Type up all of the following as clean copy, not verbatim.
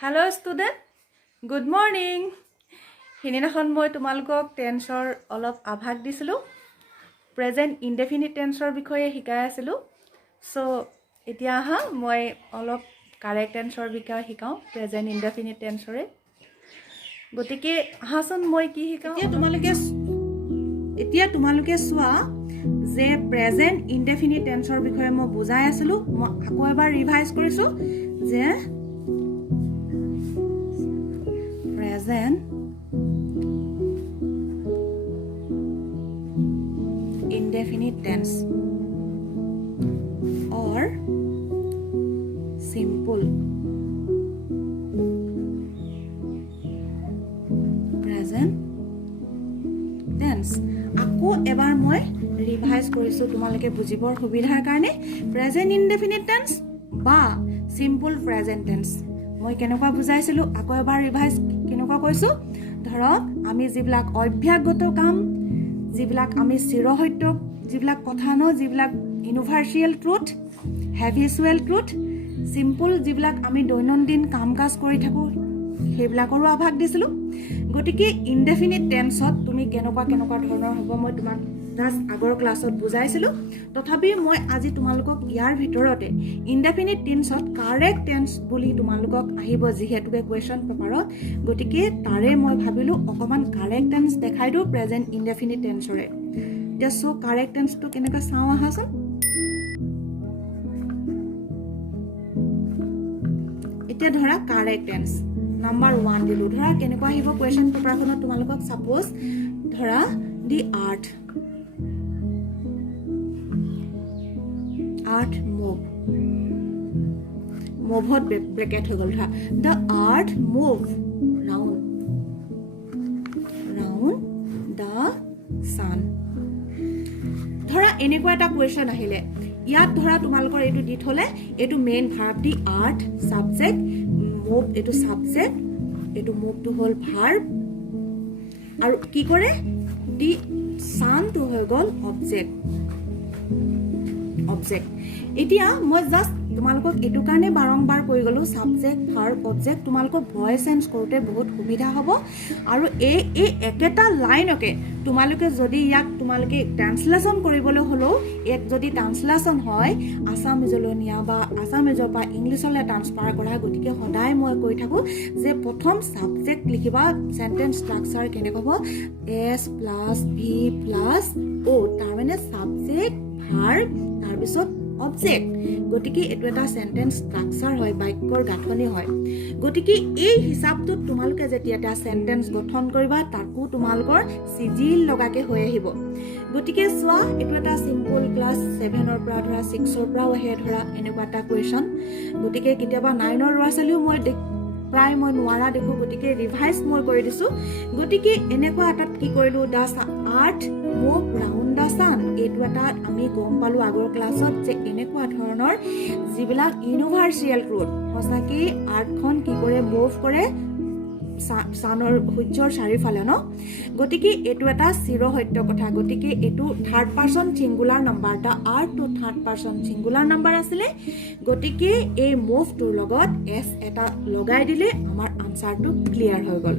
Hello student, good morning. Hininakhon moi tumalukok tensor olop abhag disilu. Present indefinite tensor bikhoye hikai asilu. So etia aha moi olop correct tensor bikhoye hikau present indefinite tensor e. Gotike ahason moi ki hikau etia tumaluke swa je present indefinite tensor bikhoye mo bujai asilu. Mo ako ebar revise korisu je present indefinite tense or simple present tense. Ako ebar moi revise korisu tumaleke bujibor subidhar karone present indefinite tense ba simple present tense মই কেনেকুৱা বুজাইছিলো আকৌ এবাৰ revise কেনেকুৱা কৈছো ধৰক আমি যিবিলাক অভ্যাসগত কাম যিবিলাক আমি চিৰসত্য যিবিলাক কথা ন যিবিলাক ইউনিভাৰ্সাল ট্ৰুথ হেভিচুৱেল ট্ৰুথ সিম্পল যিবিলাক আমি দৈনন্দিন কাম কাজ কৰি থাকো সেইবিলাকৰো আভাগ দিছিলো গতিকে ইনডেফিনিট টেন্সত তুমি কেনেকুৱা ধৰণৰ হ'ব মই তোমাক জাস্ট আগৰ ক্লাছত বুজাইছিলো তথাপি মই আজি তোমালোকক ইয়াৰ ভিতৰতে ইনডেফিনিট টেন্সত কাৰেক্ট টেন্স বুলি তোমালোকক আহিব যিহেতুকে কোৱেশ্চন পেপাৰত গতিকে তাৰে মই ভাবিলো অকমান কাৰেক্ট টেন্স দেখাই দিও প্ৰেজেন্ট ইনডেফিনিট টেন্সৰে সো কাৰেক্ট টেন্সটো কেনেকা চাও আহাচোন এতিয়া ধৰা কাৰেক্ট টেন্স নাম্বাৰ 1 দিলো ধৰা কেনেকুৱা আহিব কোৱেশ্চন পেপাৰখনত তোমালোকক সাপোজ ধৰা দি art move hot bracket ho gol tha the art move round the sun dhora enekwa eta question ahile yat dhora tumalokor etu dit hole etu main verb di art subject move etu subject etu move to hol verb aru ki kore di sun to ho gol object এতিয়া মই just তোমালোকক এটু কাৰণে বাৰংবাৰ কৈ গলো subject verb object তোমালোকক voice change কৰোতে বহুত সুবিধা হ'ব আৰু এই একেটা লাইনকে তোমালোকে যদি ইয়াক তোমালোকে ট্ৰান্সলেচন কৰিবলৈ হলো এক যদি ট্ৰান্সলেচন হয় আসামিজলৈ নিয়া বা আসামিজৰ পৰা ইংলিছলৈ ট্ৰান্সফাৰ কৰা গতিকে সদায় মই কৈ থাকো যে প্ৰথম সাবজেক্ট লিখিবা সেন্টেন্স স্ট্ৰাকচাৰ কেনে হ'ব s + v + o তাৰ মানে সাবজেক্ট ভাৰ্ব তাৰ পিছত অবজেক্ট গতিকে এটো এটা সেন্টেন্স স্ট্ৰাকচাৰ হয় বাক্যৰ গাঁথনি হয় গতিকে এই হিচাপটো তোমালোকে যেতিয়া এটা সেন্টেন্স গঠন কৰিবা তাকো তোমালোকৰ সিজিল লগাকে হৈ আহিব গতিকে সোৱা এটো এটা সিম্পল ক্লাস 7 ৰ পৰা ধৰা 6 ৰ পৰা আহে ধৰা এনেকুৱা এটা কোৱেশ্চন গতিকে কিতাবা 9 ৰ ৰাছালিও মই প্ৰায় মই নোৱাৰা দেখো গতিকে ৰিভাইজ মই কৰি দিছো গতিকে এনেকুৱা এটাত কি কৰিলো দা আৰ্ট মুভ ৰাউন্ড দা সান এটো এটা আমি গম পালো আগৰ ক্লাছত যে এনেকুৱা ধৰণৰ যিবিলাক ইউনিভাৰ্সাল ট্ৰুথ হসাকি আৰ্টখন কি কৰে মুভ কৰে সানৰ সূৰ্যৰ চাৰিফালে ন গতিকে এটো এটা চিৰসত্য কথা গতিকে এটো third person singular number the art to third person singular number আছিলে গতিকে এই মুভ টুৰ লগত এস এটা লগাই দিলে আমাৰ আনসাৰটো ক্লিয়াৰ হৈ গল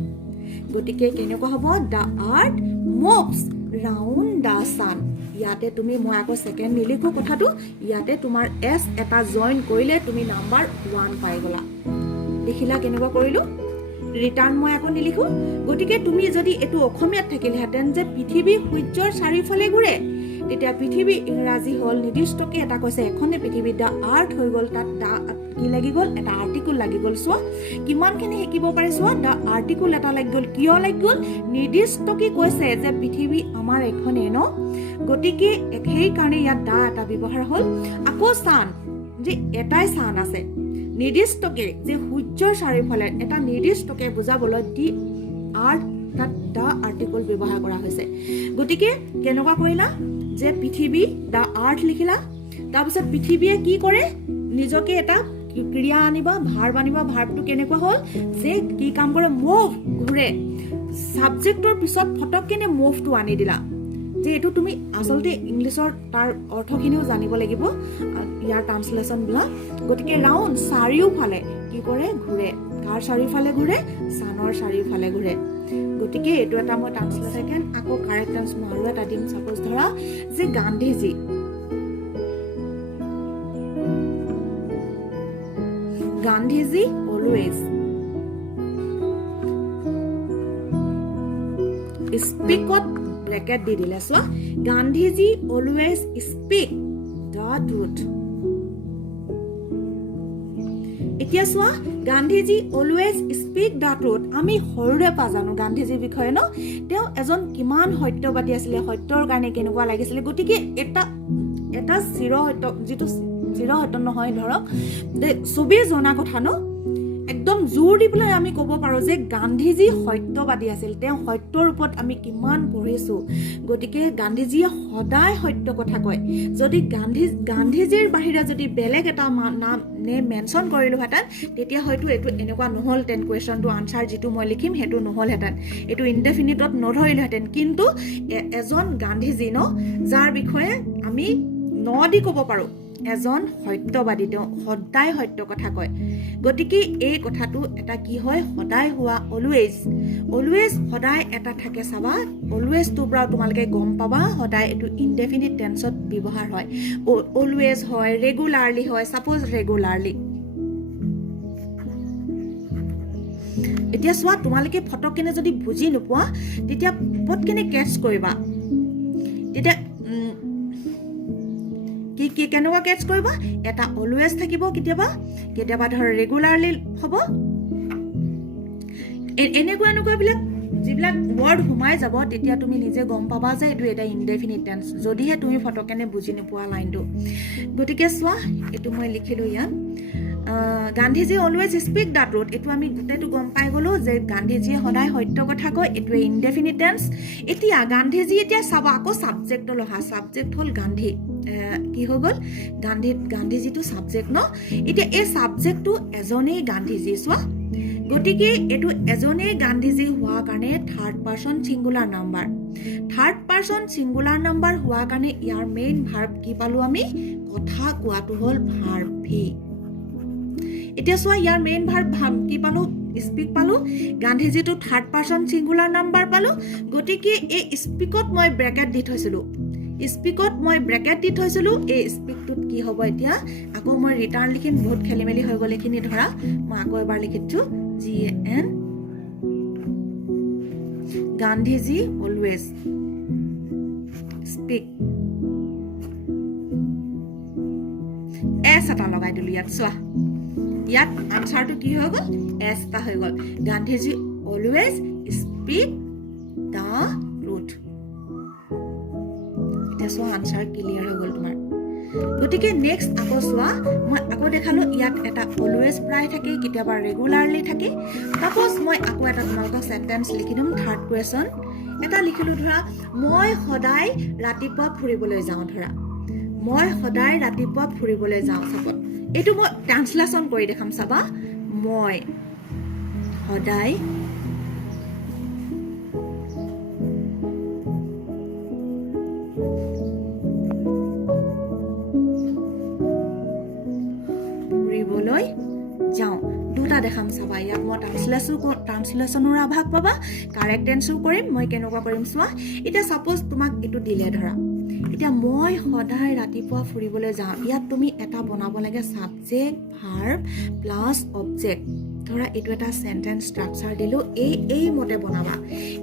গতিকে কেনেকুৱা হ'ব দা আৰ্ট মুভস ৰাউন্ড দা সান ইয়াতে তুমি মই আকৌ সেকেন্ড নিলিখো কথাটো ইয়াতে তোমাৰ এস এটা জয়েন কৰিলে তুমি নাম্বাৰ 1 পাই গলা দেখিলা কেনেকুৱা কৰিলো ৰিটাৰ্ণ মই আকৌ নিলিখো গতিকে তুমি যদি এটো অসমীয়াত থাকিলে হেতেন যে পৃথিৱী সূৰ্যৰ চাৰিফালে ঘূৰে তেতিয়া পৃথিৱী ইংৰাজী হল নিৰ্দিষ্টকে এটা কৈছে এখনে পৃথিৱী দা আৰ্ট হৈ গল তাত দা কি লাগি গল এটা আৰ্টিকল লাগি গল সোৱা কিমানখিনি হেকিব পাৰে সোৱা দা আৰ্টিকল এটা লাগি গল কিয় লাগি গল নিৰ্দিষ্টকে কৈছে যে পৃথিৱী আমাৰ এখনে ন গতিকে সেই কাৰণে ইয়াত দা এটা ব্যৱহাৰ হল আকৌ সান যে এটাই সান আছে নিৰ্দিষ্টকে যে সূৰ্যৰ চাৰিফালে এটা নিৰ্দিষ্টকে বুজাবলৈ দি আৰ্ট তাত দা আৰ্টিকল ব্যৱহাৰ কৰা হৈছে গতিকে কেনেকুৱা কৰিলা যে পৃথিৱী দা আৰ্ট লিখিলা তাৰ পিছত পৃথিৱীয়ে কি কৰে নিজকে এটা ক্ৰিয়া আনিবা ভাৰ্ব আনিবা ভাৰ্বটো কেনেকুৱা হল যে কি কাম কৰে মুভ ঘুৰে সাবজেক্টৰ পিছত ফটককেনে মুভটো আনি দিলা যে এটো তুমি আসলতে ইংলিশৰ তাৰ অৰ্থখিনিও জানিব লাগিব ইয়াৰ ট্ৰান্সলেচন বিলাক গতিকে ৰাউন্ড চাৰিওফালে কি কৰে ঘুৰে কাৰ চাৰিওফালে ঘূৰে ছানৰ চাৰিওফালে ঘূৰে গতিকে এইটো এটা মই ট্ৰান্সলেশ্যন আকৌ কাৰেক্ট টেন্স মই আৰু এটা দিম সাপোজ ধৰা যে গান্ধীজি অলৱেজ স্পীকত ব্ৰেকেট দি দিলে চোৱা Gandhiji always speak the truth এতিয়া চোৱা Gandhiji always speak the truth আমি সৰুৰে পৰা জানো গান্ধীজিৰ বিষয়ে ন তেওঁ এজন কিমান সত্যবাদী আছিলে সত্যৰ কাৰণে কেনেকুৱা লাগিছিলে গতিকে এটা চিৰ সত্য যিটো চিৰ সত্য নহয় ধৰক চবেই জনা কথা ন একদম জোৰ দি পেলাই আমি ক'ব পাৰোঁ যে গান্ধীজী সত্যবাদী আছিল তেওঁ সত্যৰ ওপৰত আমি কিমান পঢ়িছোঁ গতিকে গান্ধীজীয়ে সদায় সত্য কথা কয় যদি গান্ধীজীৰ বাহিৰে যদি বেলেগ এটা নাম মেনশ্যন কৰিলোহেঁতেন তেতিয়া হয়তো এইটো এনেকুৱা নহ'লহেঁতেন কুৱেশ্যনটো আনচাৰ যিটো মই লিখিম সেইটো নহ'লহেঁতেন এইটো ইনডেফিনিটত নধৰিলোহেঁতেন কিন্তু এজন গান্ধীজী ন যাৰ বিষয়ে আমি দি ক'ব পাৰোঁ এজন সত্যবাদী তেওঁ সদায় সত্য কথা কয় গতিকে এই কথাটো এটা কি হয় সদায় হোৱা অলৱেজ সদায় এটা থাকে চাবা অলৱেজটোৰ পৰা তোমালোকে গম পাবা সদায় এইটো ইনডেফিনিট টেন্সত ব্যৱহাৰ হয় অলৱেজ হয় ৰেগুলাৰলি হয় সাপোজ ৰেগুলাৰলি এতিয়া চোৱা তোমালোকে ফটককেনে যদি বুজি নোপোৱা তেতিয়া পটকেনে কেটচ কৰিবা তেতিয়া কি কেনেকুৱা কেটচ কৰিবা এটা অলৱেজ থাকিব কেতিয়াবা ধৰ ৰেগুলাৰলি হ'ব এনেকুৱা বিলাক যিবিলাক ৱৰ্ড সোমাই যাব তেতিয়া তুমি নিজে গম পাবা যে এইটো এটা ইনডেফিনিট টেন্স যদিহে তুমি ফটকেনে বুজি নোপোৱা লাইনটো গতিকে চোৱা এইটো মই লিখিলোঁ ইয়াত Gandhiji always speak the truth এইটো আমি গোটেইটো গম পাই গ'লোঁ যে গান্ধীজীয়ে সদায় সত্য কথা কয় এইটোৱে ইনডেফিনিট টেন্স এতিয়া গান্ধীজী এতিয়া চাবা আকৌ ছাবজেক্টলৈ অহা ছাবজেক্ট হ'ল গান্ধী কি হৈ গ'ল গান্ধীজীটো ছাবজেক্ট ন এতিয়া এই ছাবজেক্টটো এজনেই গান্ধীজী চোৱা গতিকে এইটো এজনেই গান্ধীজী হোৱাৰ কাৰণে থাৰ্ড পাৰ্চন ছিংগুলাৰ নাম্বাৰ হোৱাৰ কাৰণে ইয়াৰ মেইন ভাৰ্ব কি পালোঁ আমি কথা কোৱাটো হ'ল ভাৰ্ব ভি এতিয়া চোৱা ইয়াৰ মেইন ভাৰ্ব কি পালোঁ স্পীক পালোঁ গান্ধীজীটো থাৰ্ড পাৰ্চন ছিংগুলাৰ নাম্বাৰ পালোঁ গতিকে এই স্পীকত মই ব্ৰেকেট দি থৈছিলোঁ এই স্পীকটোত কি হ'ব এতিয়া আকৌ মই ৰিটাৰ্ণ লিখিম বহুত খেলি মেলি হৈ গ'ল এইখিনি ধৰা মই আকৌ এবাৰ লিখিছোঁ GAN Gandhiji always speak S এটা লগাই দিলোঁ ইয়াত চোৱা ইয়াত আনচাৰটো কি হৈ গ'ল এছ এটা হৈ গ'ল Gandhiji always speak the truth এতিয়া চোৱা আনচাৰ ক্লিয়াৰ হৈ গ'ল তোমাৰ গতিকে নেক্সট আকৌ চোৱা মই আকৌ দেখালোঁ ইয়াত এটা অলৱেজ প্ৰায় থাকে কেতিয়াবা ৰেগুলাৰলি থাকে সাপোজ মই আকৌ এটা তোমালোকক চেণ্টেন্স লিখি দিম থাৰ্ড কুৱেশ্যন এটা লিখিলোঁ ধৰা মই সদায় ৰাতিপুৱা ফুৰিবলৈ যাওঁ চাপত এইটো মই ট্ৰান্সলেশ্যন কৰি দেখাম চাবা মই সদায় ফুৰিবলৈ যাওঁ দুটা দেখাম চাবা ইয়াত মই ট্ৰান্সলেশ্যনৰ আভাস পাবা কাৰেক্ট টেন্সো কৰিম মই কেনেকুৱা কৰিম চোৱা এতিয়া সাপোজ তোমাক এইটো দিলে ধৰা এতিয়া মই সদায় ৰাতিপুৱা ফুৰিবলৈ যাওঁ ইয়াত তুমি এটা বনাব লাগে ছাবজেক্ট ভাৰ্ব প্লাছ অবজেক্ট ধৰা এইটো এটা চেণ্টেন্স ষ্ট্ৰাকচাৰ দিলোঁ এই মতে বনাবা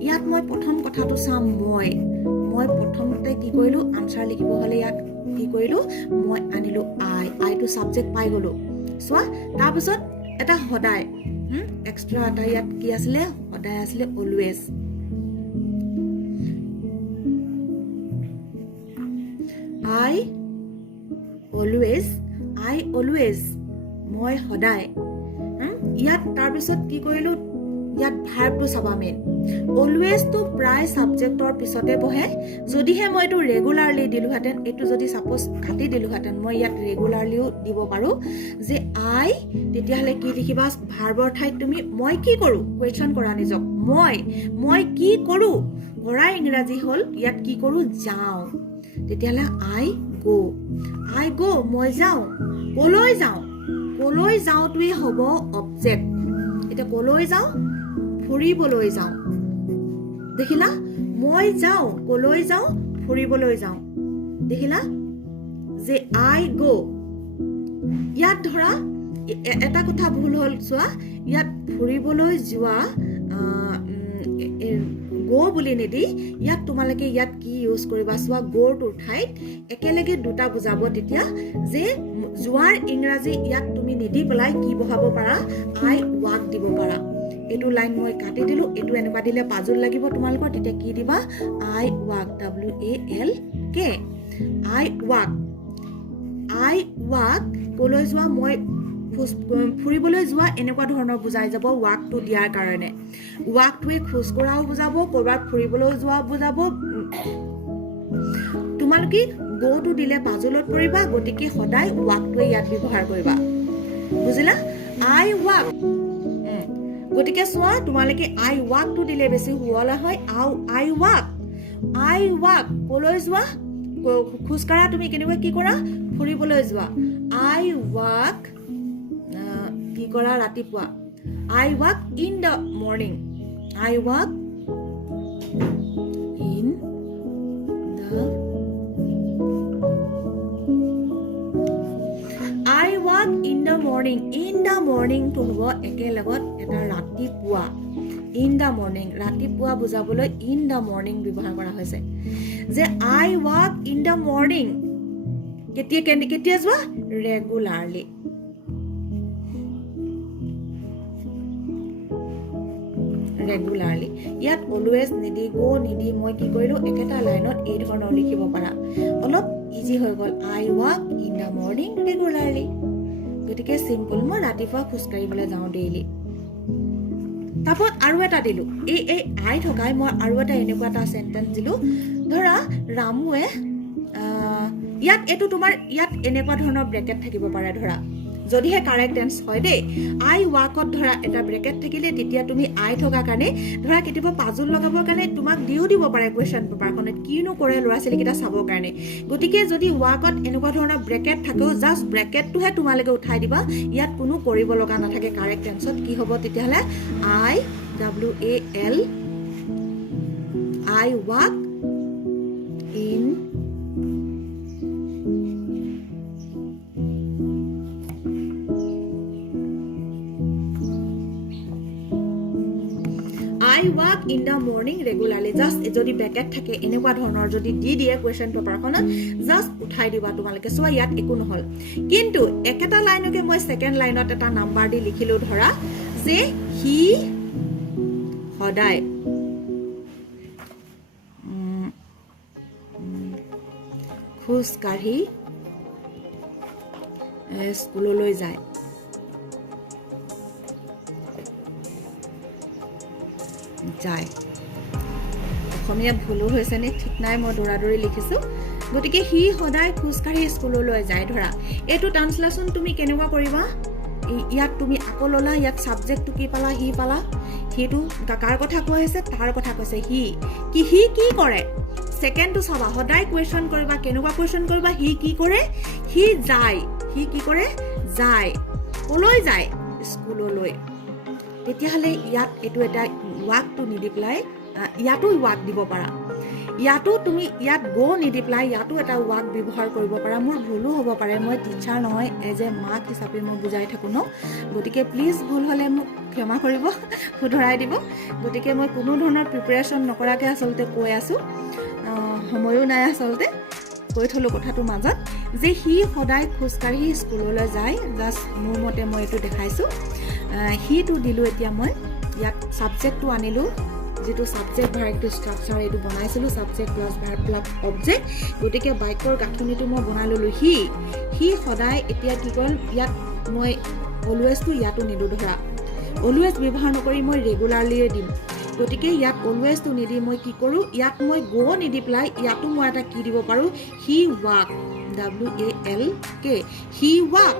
ইয়াত মই প্ৰথম কথাটো চাম মই প্ৰথমতে কি কৰিলোঁ আনচাৰ লিখিব হ'লে ইয়াত কি কৰিলোঁ মই আনিলোঁ আইটো ছাবজেক্ট পাই গ'লোঁ চোৱা তাৰপিছত এটা সদায় এক্সট্ৰা এটা ইয়াত কি আছিলে সদায় আছিলে অলৱেজ I always মই সদায় ইয়াত তাৰপিছত কি কৰিলোঁ ইয়াত ভাৰ্বটো চাবা মেইন অলৱেজটো প্ৰায় ছাবজেক্টৰ পিছতে বহে যদিহে মই এইটো ৰেগুলাৰলি দিলোহেঁতেন এইটো যদি ছাপ'জ কাটি দিলোহেঁতেন মই ইয়াত ৰেগুলাৰলিও দিব পাৰোঁ যে তেতিয়াহ'লে কি লিখিবা ভাৰ্বৰ ঠাইত তুমি মই কি কৰোঁ কুৱেশ্যন কৰা নিজক মই কি কৰোঁ কৰা ইংৰাজী হ'ল ইয়াত কি কৰোঁ যাওঁ তেতিয়াহ'লে I go মই যাওঁ কলৈ যাওঁটোৱে হ'ব অবজেক্ট এতিয়া কলৈ যাওঁ ফুৰিবলৈ যাওঁ দেখিলা মই যাওঁ কলৈ যাওঁ ফুৰিবলৈ যাওঁ দেখিলা যে I go ইয়াত ধৰা এটা কথা ভুল হ'ল চোৱা ইয়াত ফুৰিবলৈ যোৱা গো বুলি নিদি ইয়াত তোমালোকে ইয়াত কি ইউজ কৰিবা চোৱা গোটোৰ ঠাইত একেলগে দুটা বুজাব তেতিয়া যে যোৱাৰ ইংৰাজী ইয়াত তুমি নিদি পেলাই কি বহাব পাৰা I walk দিব পাৰা এটো লাইন মই কাটি দিলো এটো এনেবা দিলে পাজুল লাগিব তোমালোকৰ তেতিয়া কি দিবা I walk WALK I walk কলৈ যোৱা মই ফুৰিবলৈ যোৱা এনেকুৱা ধৰণৰ বুজাই যাব ৱাকটো দিয়াৰ কাৰণে ৱাকটোৱে খোজ কৰাও বুজাব কৰবাত ফুৰিবলৈ যোৱা বুজাব তোমালোকে গোটো দিলে পাজলত পৰিবা গতিকে সদায় ৱাকটোৱে ইয়াত ব্যৱহাৰ কৰিবা বুজিলা I walk গতিকে চোৱা তোমালোকে I walk টো দিলে বেছি হুৱলা হয় I walk কলৈ যোৱা খোজ কাঢ়া তুমি কেনেকৈ কি কৰা ফুৰিবলৈ যোৱা I walk কি কৰা ৰাতিপুৱা I walk in the morning I walk in the morning to হ'ব একে লগত এটা ৰাতিপুৱা in the morning ৰাতিপুৱা বুজাবলৈ in the morning ব্যৱহাৰ কৰা হৈছে যে I walk in the morning কেতিয়া যোৱা regularly ইয়াত always নিদি go নিদি মই কি কৰিলো একেটা লাইনত এই ধৰণৰ লিখিব পাৰা অলপ ইজি হৈ গল I walk in the morning regularly গতিকে সিম্পল মই ৰাতিপুৱা খোজ কাঢ়িবলৈ যাওঁ ডেইলি তাপত আৰু এটা দিলো এই আই থকাই মই আৰু এটা এনেকুৱা এটা সেন্টেন্স দিলো ধৰা ৰামুৱে ইয়াত এটো তোমাৰ ইয়াত এনেকুৱা ধৰণৰ ব্ৰেকেট থাকিব পাৰে ধৰা যদিহে কাৰেক্ট টেন্স হয় দেই I walkত ধৰা এটা ব্ৰেকেট থাকিলে তেতিয়া তুমি আই থকা কাৰণে ধৰা কেতিয়াবা পাজুল লগাবৰ কাৰণে তোমাক দিব পাৰে কোৱেশ্চন পেপাৰখনত কিনো কৰে ল'ৰা ছোৱালীকেইটা চাবৰ কাৰণে গতিকে যদি walkত এনেকুৱা ধৰণৰ ব্ৰেকেট থাকেও জাষ্ট ব্ৰেকেটটোহে তোমালোকে উঠাই দিবা ইয়াত কোনো কৰিব লগা নাথাকে কাৰেক্ট টেন্সত কি হ'ব তেতিয়াহলে I walk in the morning regularly just যদি ব্ৰেকেট থাকে এনেকুৱা ধৰণৰ যদি দিয়ে কোৱেশ্চন পেপাৰখনত জাষ্ট উঠাই দিবা তোমালোকে সো ইয়াত একো নহল কিন্তু একেটা লাইনকে মই সেকেন্ড লাইনত এটা নাম্বাৰ দি লিখিলো ধৰা যে হি সদায় খোজ কাঢ়ি স্কুললৈ যায় অসমীয়া ভুলো হৈছে নে ঠিক নাই মই দৌৰাদৌৰি লিখিছো গতিকে হি সদায় খোজ কাঢ়ি স্কুললৈ যায় ধৰা এটো ট্ৰান্সলেচন তুমি কেনেকুৱা কৰিবা ইয়াত তুমি আকৌ ললা ইয়াত সাবজেক্টটো কি পালা হি পালা হিটো কাৰ কথা কৈ আছে তাৰ কথা কৈছে হি কি কৰে সেকেন্ডটো চাবা সদায় কোৱেশ্চন কৰিবা কেনেকুৱা কোৱেশ্চন কৰিবা হি কি কৰে হি যায় হি কি কৰে যায় কলৈ যায় স্কুললৈ তেতিয়াহলে ইয়াত এটো এটা ৱাকটো নিদি প্লাই ইয়াতো ৱাক দিব পাৰা ইয়াতো তুমি ইয়াত গো নিদি প্লাই ইয়াতো এটা ৱাক ব্যৱহাৰ কৰিব পাৰা মোৰ ভুলো হ'ব পাৰে মই টিচাৰ নহয় এজ এ মাক হিচাপে মই বুজাই থাকো ন গতিকে প্লিজ ভুল হলে মোক ক্ষমা কৰিব শুধৰাই দিব গতিকে মই কোনো ধৰণৰ প্ৰিপাৰেচন নকৰাকে আসলতে কৈ আছো সময়ো নাই আসলতে কৈ থলো কথাটো মাজত যে হি সদায় খোজ কাঢ়ি স্কুললৈ যায় জাষ্ট মোৰ মতে মই এটো দেখাইছো হিটো দিলো এতিয়া মই ইয়াত সাবজেক্টটো আনিলো যেটো সাবজেক্ট ভাৰ্ব স্ট্ৰাকচাৰ এটো বনাইছিলো subject plus verb plus object গতিকে বাক্যৰ গাঁথনিটো মই বনাই ললো হি সদায় এতিয়া কি কল ইয়াত মই অলৱেজ টু ইয়াতো নিদু ধৰা অলৱেজ ব্যৱহাৰ নকৰি মই ৰেগুলাৰলি দিম গতিকে ইয়াত অলৱেজ টু নিদি মই কি কৰো ইয়াত মই গো নিদি প্লাই ইয়াতো মই এটা কি দিব পাৰো হি ৱাক WALK হি ৱাক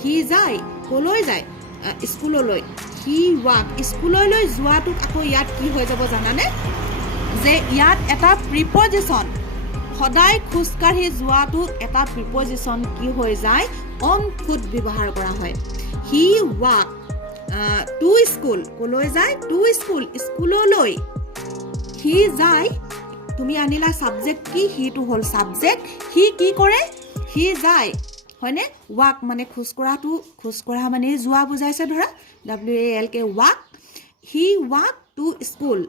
হি যায় কলৈ যায় স্কুললৈ হি ৱাক স্কুললৈ যোৱাটো আকৌ ইয়াত কি হৈ যাব জানানে যে ইয়াত এটা প্ৰিপজিশন সদায় খোজ কাঢ়ি যোৱাটো এটা প্ৰিপজিশন কি হৈ যায় অন ফুট ব্যৱহাৰ কৰা হয় হি ৱাক টু স্কুল কলৈ যায় টু স্কুল স্কুললৈ হি যায় তুমি আনিলা সাবজেক্ট কি হিটো হ'ল সাবজেক্ট হি কি কৰে হি যায় হয়নে ৱাক মানে খোজ কঢ়া মানে যোৱা বুজাইছে ধৰা WALK walk he walk to school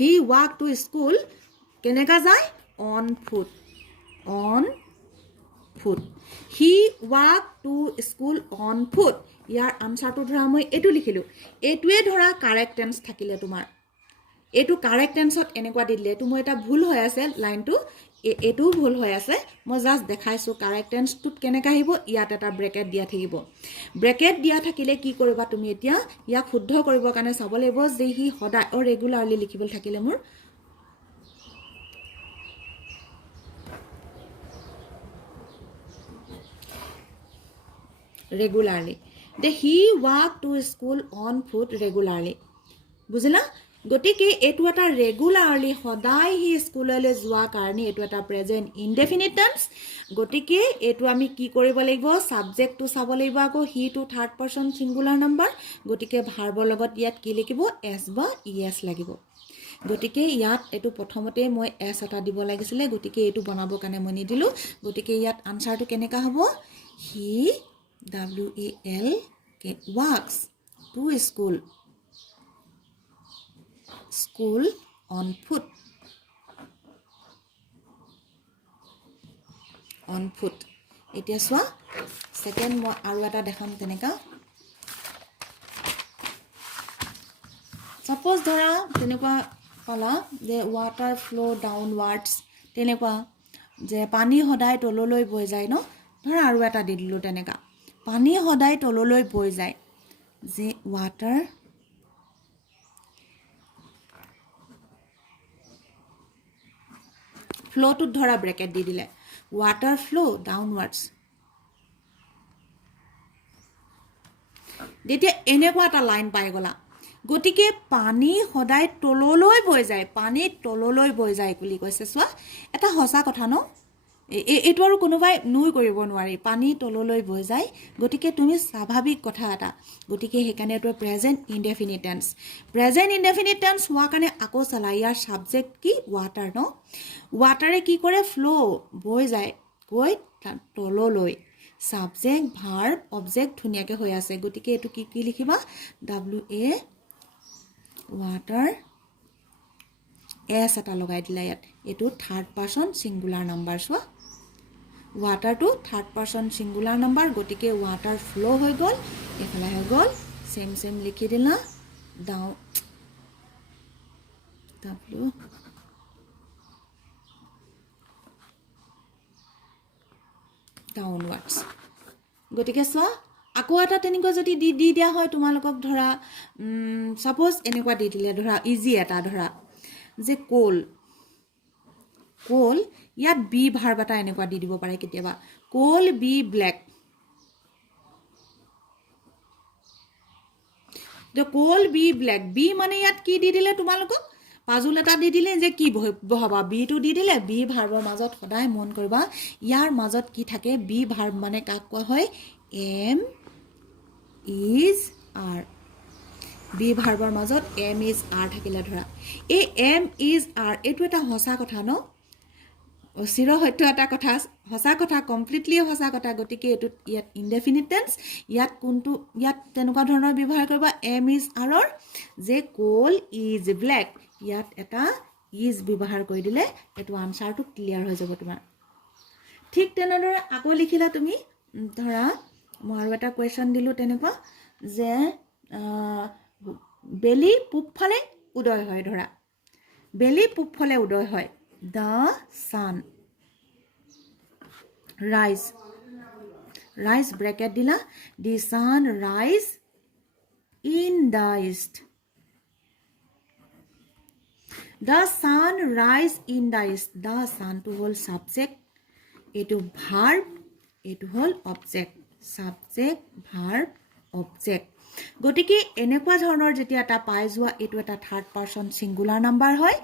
he walk to school কেনেকা যায় on foot he walk to school on foot ইয়াৰ আনসাৰটো ধৰা মই এইটো লিখিলোঁ এইটোৱে ধৰা কাৰেক্ট টেন্স থাকিলে তোমাৰ এইটো কাৰেক্ট টেন্সত এনেকুৱা দি দিলে এইটো মই এটা ভুল হৈ আছে লাইনটো এইটোও ভুল হৈ আছে মই জাষ্ট দেখাইছোঁ কাৰেক্ট টেন্সটোত কেনেকৈ আহিব ইয়াত এটা ব্ৰেকেট দিয়া থাকিব ব্ৰেকেট দিয়া থাকিলে কি কৰিবা তুমি এতিয়া ইয়াক শুদ্ধ কৰিবৰ কাৰণে চাব লাগিব যে হি সদায় ৰেগুলাৰলি লিখিবলৈ থাকিলে মোৰ regularly the he walk to school on foot regularly বুজিলা গতিকে এটো এটা ৰেগুলাৰলি সদায় হি স্কুললৈ যোৱা কাৰণে এটো এটা প্ৰেজেন্ট ইনডেফিনিট টেন্স গতিকে এটো আমি কি কৰিব লাগিব সাবজেক্টটো চাব লাগিব আকৌ he to third person singular number গতিকে ভাৰ্বৰ লগত ইয়াত কি লিখিব এস বা ইএস লাগিব গতিকে ইয়াত এটো প্ৰথমতে মই এস এটা দিব লাগিছিলে গতিকে এটো বনাবৰ কাৰণে মই নিদিলো গতিকে ইয়াত আনসাৰটো কেনেকা হ'ব হি WALK walks to school on foot এতিয়া চোৱা সেকেন্ড মই আৰু এটা দেখাম তেনেকা সাপোজ ধৰা তেনেকুৱা পালা যে water flow downwards তেনেকুৱা যে পানী সদায় তললৈ বৈ যায় ন ধৰা আৰু এটা দি দিলো তেনেকা পানী সদায় তললৈ বৈ যায় যে water flow to ধৰা ব্ৰেকেট দি দিলে water flow downwards যেতিয়া এনেকুৱা এটা লাইন পাই গলা গতিকে পানী সদায় তললৈ বৈ যায় পানী তললৈ বৈ যায় বুলি কৈছে চোৱা এটা সঁচা কথা ন এইটো আৰু কোনোবাই নুই কৰিব নোৱাৰি পানী তললৈ বৈ যায় গতিকে তুমি স্বাভাৱিক কথা এটা গতিকে হেকানে এটো প্ৰেজেন্ট ইনডেফিনিট টেন্স হোৱা কাৰণে আকৌ চলা ইয়াৰ সাবজেক্ট কি ওয়াটাৰ ন ওয়াটাৰে কি কৰে ফ্লো বৈ যায় গৈ তললৈ সাবজেক্ট ভাৰ্ব অবজেক্ট ধুনিয়াকে হৈ আছে গতিকে এটো কি লিখিবা WA ওয়াটাৰ এস এটা লগাই দিলা ইয়াত এটো থাৰ্ড পাৰসন সিঙ্গুলাৰ নাম্বাৰ চোৱা water to third person singular number গটিকে water flow হৈ গল এফালে হৈ গল সেম লিখি দিলা down W downwards গটিকে চোৱা আকৌ এটা তেনেকুৱা যদি দি দিয়া হয় তোমালোকক ধৰা সাপোজ এনেকুৱা দি দিলে ধৰা ইজি এটা ধৰা যে কোল ইয়াত বি ভাৰ্ব এটা এনেকুৱা দি দিব পাৰে কেতিয়াবা coal be black the coal be black be মানে ইয়াত কি দি দিলে তোমালোকক পাজুল এটা দি দিলে যে কি বহাবা বি টো দি দিলে বি ভাৰ্বৰ মাজত সদায় মন কৰিবা ইয়াৰ মাজত কি থাকে বি ভাৰ্ব মানে কাক কোৱা হয় am is are বি ভাৰ্বৰ মাজত am is are থাকিলে ধৰা এই am is are এটো এটা সঁচা কথা ন চিৰ হয়তো এটা কথা সঁচা কথা কমপ্লিটলি সঁচা কথা গতিকে এটো ইয়াত ইনডেফিনিট টেন্স ইয়াত কোনটো ইয়াত তেনেকুৱা ধৰণৰ ব্যৱহাৰ কৰিবা am is are যে কোল is black ইয়াত এটা is ব্যৱহাৰ কৰি দিলে এটো আনসাৰটো ক্লিয়াৰ হৈ যাব তোমাৰ ঠিক তেনেদৰে আকৌ লিখিলা তুমি ধৰা মই আৰু এটা কোৱেশ্চন দিলো তেনেকুৱা যে বেলি পূবফালে উদয় হয় ধৰা বেলি পূবফালে উদয় হয় the sun rise bracket dila the sun rise in the east the sun rise in the east the sun to whole subject etu verb etu whole object subject verb object গটিকে এনেকুৱা ধৰণৰ যেতিয়া এটা পাই যোৱা এটো এটা থাৰ্ড পাৰসন সিঙ্গুলাৰ নাম্বাৰ হয়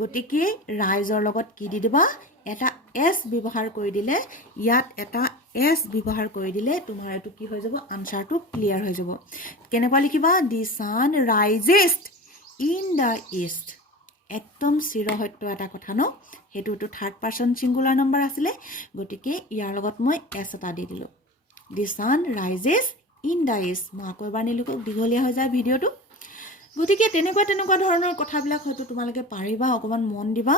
গটিকে ৰাইজৰ লগত কি দি দিবা এটা এছ ব্যৱহাৰ কৰি দিলে ইয়াত এটা এছ ব্যৱহাৰ কৰি দিলে তোমাৰ এইটো কি হৈ যাব আনসাৰটো ক্লিয়াৰ হৈ যাব কেনেকুৱা লিখিবা দি সান ৰাইজেষ্ট ইন দা ইষ্ট একদম চিৰসত্য এটা কথা ন হেতুটো থাৰ্ড পাৰসন সিঙ্গুলাৰ নাম্বাৰ আছিলে গটিকে ইয়াৰ লগত মই এছ এটা দি দিলো দি সান ৰাইজেষ্ট ইন দা ইষ্ট মই আকৌ এবাৰ নিলুক দীঘলীয়া হৈ যায় ভিডিঅ'টো গতিকে তেনেকুৱা ধৰণৰ কথাবিলাক হয়তো তোমালোকে পাৰিবা অকমান মন দিবা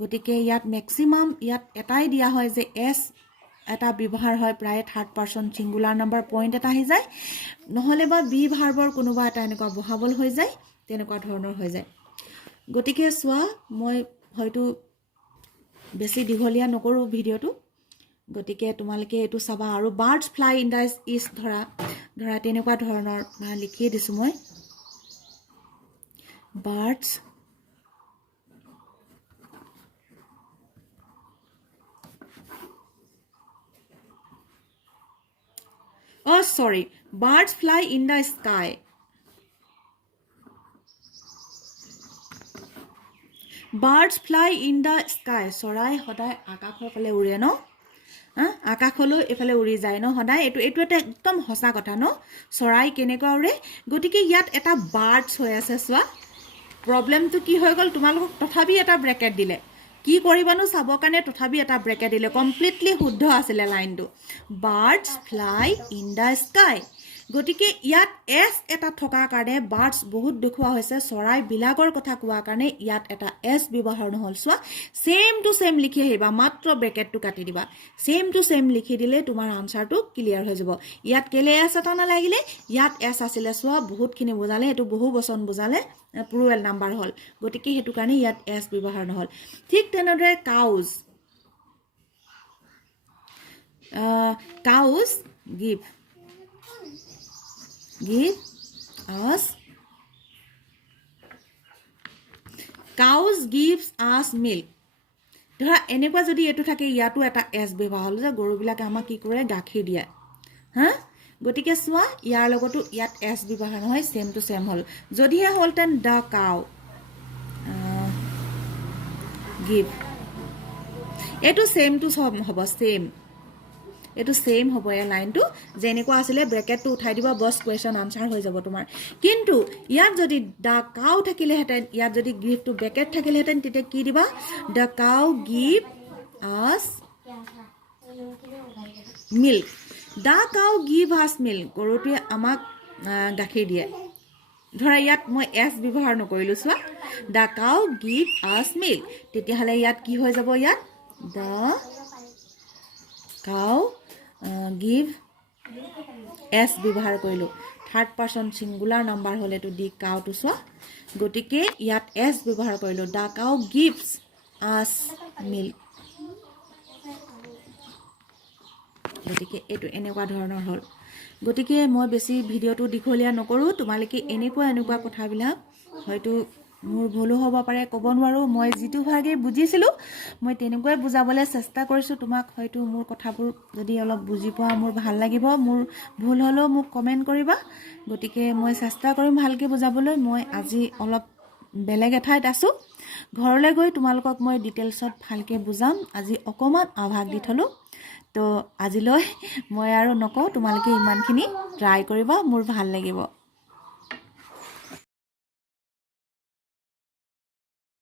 গতিকে ইয়াত ম্যাক্সিমাম ইয়াত এটাই দিয়া হয় যে এছ এটা ব্যৱহাৰ হয় প্ৰায় third person singular number point এটা আহি যায় নহলে বা বি ভাৰ্বৰ কোনোবা এটা এনেকুৱা বহাবল হৈ যায় তেনেকুৱা ধৰণৰ হৈ যায় গতিকে চোৱা মই হয়তো বেছি দীঘলীয়া নকৰো ভিডিঅ'টো গতিকে তোমালোকে এটো চাবা আৰু birds fly in the east ধৰা তেনেকুৱা ধৰণৰ লিখি দিছো মই birds birds fly in the sky birds fly in the sky চৰাই সদায় আকাশৰ ফালে উৰে ন আকাশলৈ এফালে উৰি যায় ন সদায় এটো এটা একদম হসা কথা ন চৰাই কেনেকুৱা উৰে গতিকে ইয়াত এটা বাৰ্ডছ হৈ আছে চোৱা প্ৰবলেমটো কি হৈ গল তোমালোকক তথাপি এটা ব্ৰেকেট দিলে কি কৰিবানো চাব কাৰণে তথাপি এটা ব্ৰেকেট দিলে কমপ্লিটলি শুদ্ধ আছিল লাইনটো birds fly in the sky গতিকে ইয়াত এছ এটা থকা কাৰণে বাৰ্ডছ বহুত দেখুৱা হৈছে চৰাই বিলাকৰ কথা কোৱা কাৰণে ইয়াত এটা এছ ব্যৱহাৰ নহল চোৱা সেম টু সেম লিখি আহিবা মাত্ৰ ব্ৰেকেটটো কাটি দিবা সেম টু সেম লিখি দিলে তোমাৰ আনসাৰটো ক্লিয়াৰ হৈ যাব ইয়াত কেলে এছ এটা নালাগিলে ইয়াত এছ আছিল চোৱা বহুতখিনি বুজালে এটো বহু বচন বুজালে প্লুৰেল নাম্বাৰ হল গতিকে হেতু কাৰণে ইয়াত এছ ব্যৱহাৰ নহল ঠিক তেনেদৰে cows give us cows gives us milk ধৰা এনেকুৱা যদি এটো থাকে ইয়াতো এটা এছ ব্যৱহাৰ হল যে গৰুবিলাকে আমাক কি কৰে গাখীৰ দিয়ে গতিকে চোৱা ইয়াৰ লগতো ইয়াত এছ ব্যৱহাৰ নহয় সেম টু সেম হল যদিহে হলতেন দা কাউ give এটো সেম টু সব হ'ব সেম এটো সেম হ'ব এই লাইনটো যেনেকুৱা আছিল ব্ৰেকেটটো উঠাই দিবা বস কোৱেশ্চন আনসাৰ হৈ যাব তোমাৰ কিন্তু ইয়াত যদি দা কাউ থাকিলে হেতেন ইয়াত যদি গিভ টু ব্ৰেকেট থাকিলে হেতেন তেতিয়া কি দিবা the cow give us milk the cow give us milk গৰুটোৱে আমাক গাখীৰ দিয়ে ধৰা ইয়াত মই এছ ব্যৱহাৰ নকৰিলো চোৱা দা কাউ গিভ আস মিল্ক তেতিয়া হলে ইয়াত কি হৈ যাব ইয়াত দা কাউ give s ব্যৱহাৰ কৰিলো থাৰ্ড পাৰসন সিঙ্গুলাৰ নাম্বাৰ হলে তো দি কাউ টু চোৱা গতিকে ইয়াত s ব্যৱহাৰ কৰিলো the cow gives us milk গতিকে এটো এনেকুৱা ধৰণৰ হল গতিকে মই বেছি ভিডিঅটো দীঘলীয়া নকৰো তোমালোকে এনেকুৱা কথাবিলাক হয়তো মোৰ ভুলো হ'ব পাৰে ক'ব নোৱাৰো মই যেটো ভাগে বুজিছিলো মই তেনেকৈ বুজাবলৈ চেষ্টা কৰিছো তোমাক হয়তো মোৰ কথাবোৰ যদি অলপ বুজি পোৱা মোৰ ভাল লাগিব মোৰ ভুল হলেও মোক কমেন্ট কৰিবা গতিকে মই চেষ্টা কৰিম ভালকে বুজাবলৈ মই আজি অলপ বেলেগ এঠাইত আছো ঘৰলৈ গৈ তোমালোকক মই ডিটেইলছত ভালকে বুজাম আজি অকমান আভাগ দি থলো তো আজিলৈ মই আৰু নকওঁ তোমালোকে ইমানখিনি ট্ৰাই কৰিবা মোৰ ভাল লাগিব